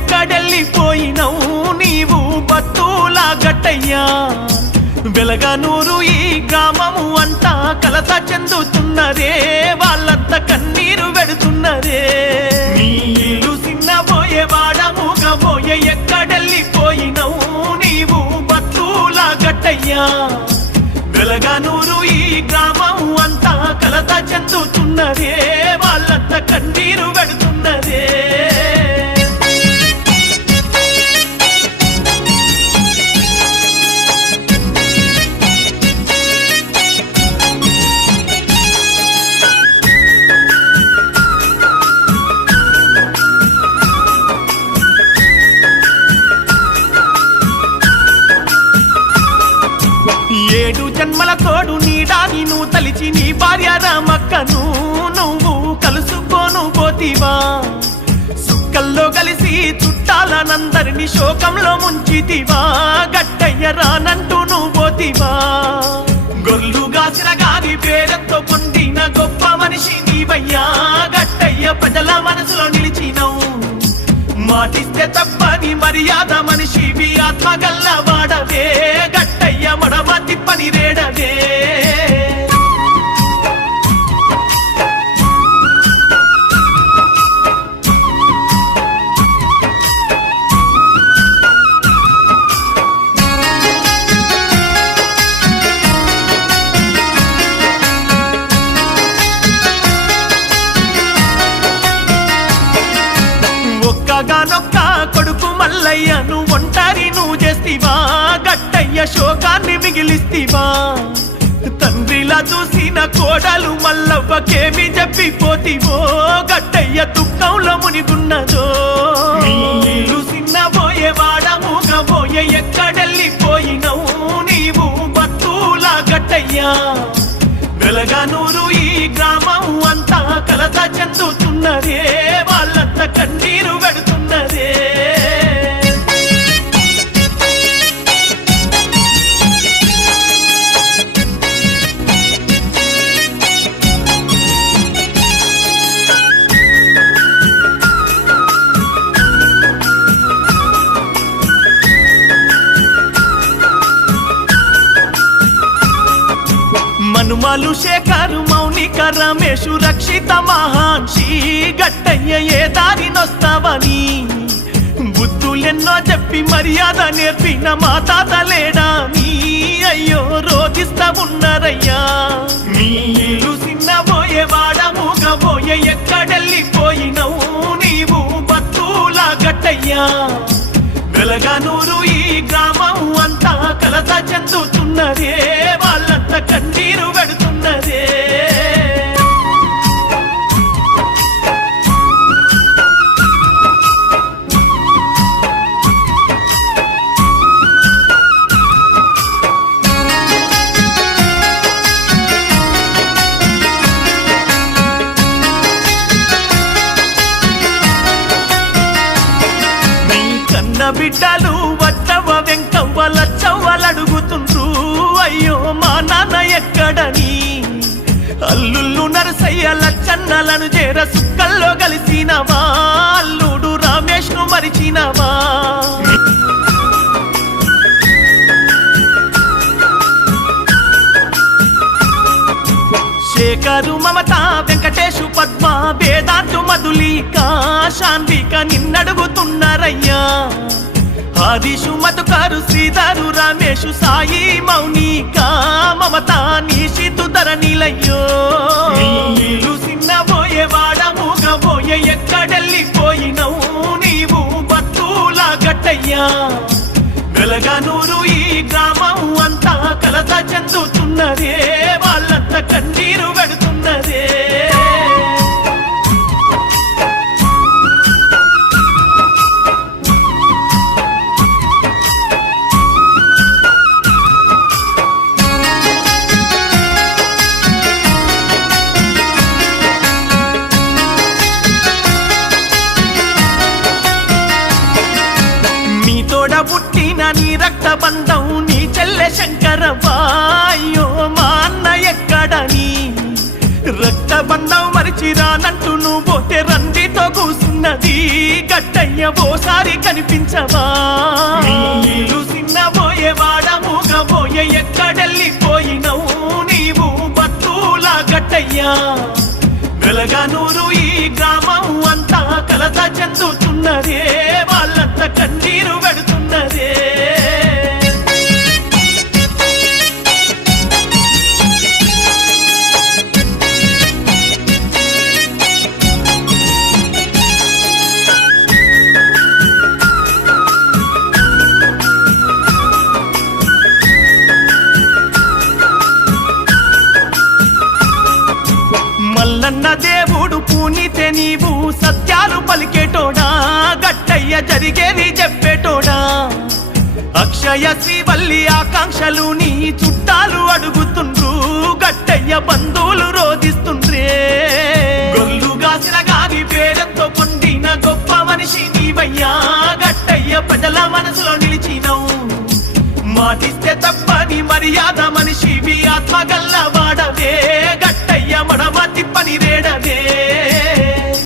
ఎక్కడెళ్ళిపోయినవు నీవు బత్తులా గట్టయ్యా వెలగనూరు ఈ గ్రామము అంతా కలత చెందుతున్నరే వాళ్ళంతా కన్నీరు పెడుతున్నరే నీళ్ళు సిన్నబోయే వాడముగబోయే ఎక్కడెళ్ళిపోయినవు నీవు బత్తులా గట్టయ్యా వెలగనూరు ఈ గ్రామము అంతా కలత చెందుతున్నరే వాళ్ళంతా కన్నీరు పెడుతున్నరే ఏడు జన్మల తోడు నీడాని నువ్వు తలిచి నీ భార్య రామక్కను నువ్వు కలుసుకోను పోతివా సుక్కల్లో కలిసి చుట్టాలనందరిని శోకంలో ముంచితివా గట్టయ్య రానంటూ నువ్వు పోతివా గొర్లు గాసిన గాని పేరంతో పొందిన గొప్ప మనిషి నీవయ్యా గట్టయ్య ప్రజల మనసులో నిలిచినవు మాటిస్తే తప్పని మర్యాద మనిషివి ఆత్మగల్ల వాడవే గట్టయ్య మడమ తిప్పని రేడవే ఒక్కగానొక్క కొడుకు మల్లయ్యను ఒంటరి నువ్వు చేస్తివా గట్టయ్య శోకాన్ని మిగిలిస్తివా తండ్రిలా చూసిన కోడలు మల్లవ్వకేమి చెప్పిపోతివో గట్టయ్య దుఃఖంలో మునిగున్నదో సిన్నబోయే వాడముగబోయే ఎక్కడెళ్ళిపోయినవు నీవు బత్తులా గట్టయ్యా వెలగనూరు ఈ గ్రామం అంతా కలత చెందుతున్నరే వాళ్ళంతా కన్నీరు పెడుతున్నరే మనుమలు శేఖరు మౌనిక రమేషు రక్షిత మహాన్షి గట్టయ్య ఏ దారినొస్తావని బుద్ధులెన్నో చెప్పి మర్యాద నేర్పిన మా తాత లేడాని అయ్యో రోధిస్తా ఉన్నారయ్యా నీళ్ళు సిన్నబోయే వాడముగబోయే ఎక్కడెళ్ళిపోయినవు నీవు బత్తులా గట్టయ్యా వెలగనూరు ఈ గ్రామం అంతా కలత చెందుతున్నరే వాళ్ళంతా కన్నీరు పెడుతున్నరే బిడ్డలు వట్టవ వెంకవ్వ లచ్చవ్వలడుగుతుండ్రు అయ్యో మా నాన్న ఎక్కడని అల్లుళ్ళు నరసయ్య లచ్చన్నలను చేర సుక్కల్లో కలిసినవా అల్లుడు రమేష్ ను మరిచినవా శేఖరు మమత వెంకటేశు పద్మ వేదాంతు మధులిక శాన్విక నిన్నడుగుతున్నారయ్యా ఆదిశు మధుకారు శ్రీధరు రమేషు సాయి మౌనిక మమత నీషితు ధరణిలయ్యో నీళ్ళు సిన్నబోయే వాడముగబోయే ఎక్కడెళ్ళిపోయినవు నీవు బత్తులా గట్టయ్యా వెలగనూరు ఈ గ్రామం అంతా కలత చెందుతున్నరే వాళ్ళంతా కన్నీరు పెడుతున్నరే పుట్టిన నీ రక్త బంధం నీ చెల్లె శంకరవ్వ అయ్యో మా అన్న ఎక్కడని రక్త బంధం మరిచిరానంటూ నువ్వు పోతే రందితో కూసున్నది గట్టయ్య ఓసారి కనిపించవా నీళ్ళు సిన్నబోయే వాడముగబోయే ఎక్కడెళ్ళిపోయినవు నీవు బతులా గట్టయ్యా వెలగనూరు ఈ గ్రామం అంతా కలత చెందుతున్నదే వాళ్ళంతా కన్నీరు పెడుతున్నదే మల్లన్న దేవుడు పూనితే నీవు సత్యాలు పలికేటోడా గట్టయ్య జరిగేది చెప్పేటోడా అక్షయ శ్రీవల్లి ఆకాంక్షలు నీ చుట్టాలు అడుగుతుండ్రు గట్టయ్య బంధువులు రోధిస్తుండ్రే గొల్లు గాసిన గాని పేరంతో పొందిన గొప్ప మనిషి నీవయ్యా గట్టయ్య ప్రజల మనసులో నిలిచినవు మాటిస్తే తప్పని మర్యాద మనిషివి ఆత్మగల్ల వాడవే గట్టయ్య మడమ తిప్పని రేడవే